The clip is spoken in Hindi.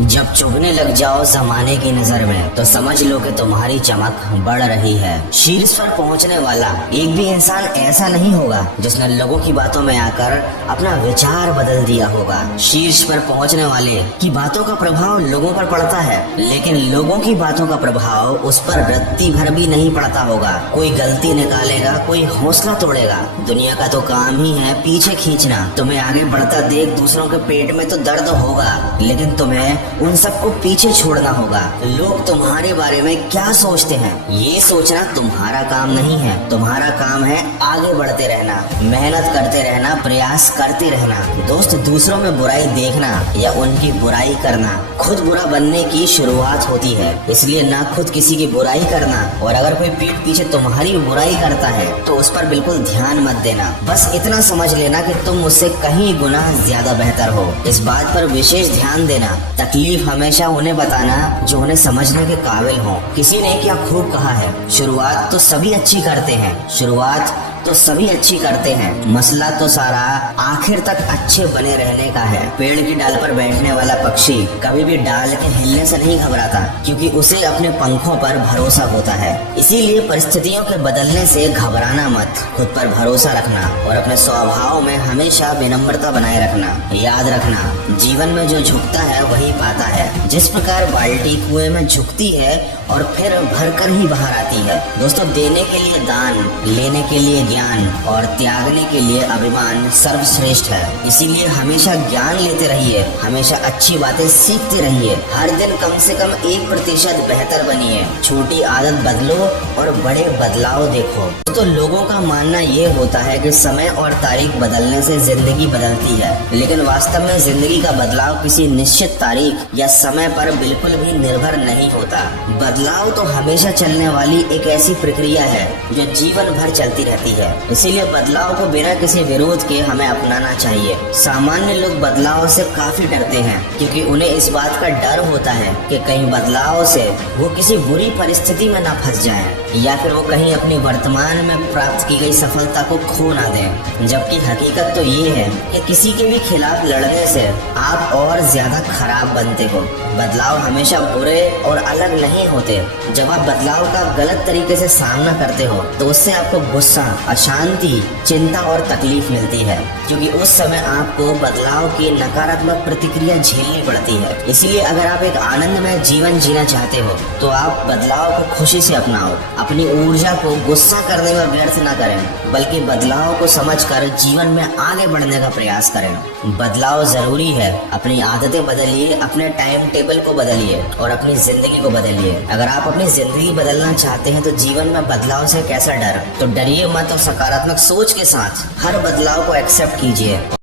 जब चुभने लग जाओ जमाने की नजर में तो समझ लो कि तुम्हारी चमक बढ़ रही है। शीर्ष पर पहुंचने वाला एक भी इंसान ऐसा नहीं होगा जिसने लोगों की बातों में आकर अपना विचार बदल दिया होगा। शीर्ष पर पहुंचने वाले की बातों का प्रभाव लोगों पर पड़ता है, लेकिन लोगों की बातों का प्रभाव उस पर रत्ती भर भी नहीं पड़ता होगा। कोई गलती निकालेगा, कोई हौसला तोड़ेगा। दुनिया का तो काम ही है पीछे खींचना। तुम्हें आगे बढ़ता देख दूसरों के पेट में तो दर्द होगा, लेकिन तुम्हें उन सबको पीछे छोड़ना होगा। लोग तुम्हारे बारे में क्या सोचते हैं ये सोचना तुम्हारा काम नहीं है। तुम्हारा काम है आगे बढ़ते रहना, मेहनत करते रहना, प्रयास करते रहना। दोस्त, दूसरों में बुराई देखना या उनकी बुराई करना खुद बुरा बनने की शुरुआत होती है। इसलिए ना खुद किसी की बुराई करना, और अगर कोई पीठ पीछे तुम्हारी बुराई करता है तो उस पर बिल्कुल ध्यान मत देना। बस इतना समझ लेना कि तुम मुझसे कहीं गुना ज्यादा बेहतर हो। इस बात पर विशेष ध्यान देना। तकलीफ हमेशा उन्हें बताना जो उन्हें समझने के काबिल हो। किसी ने क्या खूब कहा है, शुरुआत तो सभी अच्छी करते हैं, शुरुआत तो सभी अच्छी करते हैं, मसला तो सारा आखिर तक अच्छे बने रहने का है। पेड़ की डाल पर बैठने वाला पक्षी कभी भी डाल के हिलने से नहीं घबराता, क्योंकि उसे अपने पंखों पर भरोसा होता है। इसीलिए परिस्थितियों के बदलने से घबराना मत, खुद पर भरोसा रखना और अपने स्वभाव में हमेशा विनम्रता बनाए रखना। याद रखना, जीवन में जो झुकता है वही पाता है। जिस प्रकार बाल्टी कुएं में झुकती है और फिर भरकर ही बाहर आती है। दोस्तों, देने के लिए दान, लेने के लिए ज्ञान और त्यागने के लिए अभिमान सर्वश्रेष्ठ है। इसीलिए हमेशा ज्ञान लेते रहिए, हमेशा अच्छी बातें सीखते रहिए। हर दिन कम से कम 1% बेहतर बनिए। छोटी आदत बदलो और बड़े बदलाव देखो। तो लोगों का मानना ये होता है कि समय और तारीख बदलने से जिंदगी बदलती है, लेकिन वास्तव में जिंदगी का बदलाव किसी निश्चित तारीख या समय पर बिल्कुल भी निर्भर नहीं होता। बदलाव तो हमेशा चलने वाली एक ऐसी प्रक्रिया है जो जीवन भर चलती रहती है। इसीलिए बदलाव को बिना किसी विरोध के हमें अपनाना चाहिए। सामान्य लोग बदलाव से काफी डरते हैं, क्योंकि उन्हें इस बात का डर होता है कि कहीं बदलाव से वो किसी बुरी परिस्थिति में ना फंस जाएं, या फिर वो कहीं अपनी वर्तमान में प्राप्त की गई सफलता को खो ना दें। जबकि हकीकत तो ये है कि किसी के भी खिलाफ लड़ने से आप और ज्यादा खराब बनते हो। बदलाव हमेशा बुरे और अलग नहीं होते। जब आप बदलाव का गलत तरीके से सामना करते हो तो उससे आपको गुस्सा, अशांति, चिंता और तकलीफ मिलती है, क्योंकि उस समय आपको बदलाव की नकारात्मक प्रतिक्रिया झेलनी पड़ती है। इसलिए अगर आप एक आनंदमय जीवन जीना चाहते हो तो आप बदलाव को खुशी से अपनाओ। अपनी ऊर्जा को गुस्सा करने में व्यर्थ न करें, बल्कि बदलाव को समझकर जीवन में आगे बढ़ने का प्रयास करें। बदलाव जरूरी है। अपनी आदतें बदलिए, अपने टाइम टेबल को बदलिए और अपनी जिंदगी को बदलिए। अगर आप अपनी जिंदगी बदलना चाहते हैं तो जीवन में बदलाव से कैसा डर, तो डरिए मत और सकारात्मक सोच के साथ हर बदलाव को एक्सेप्ट कीजिए।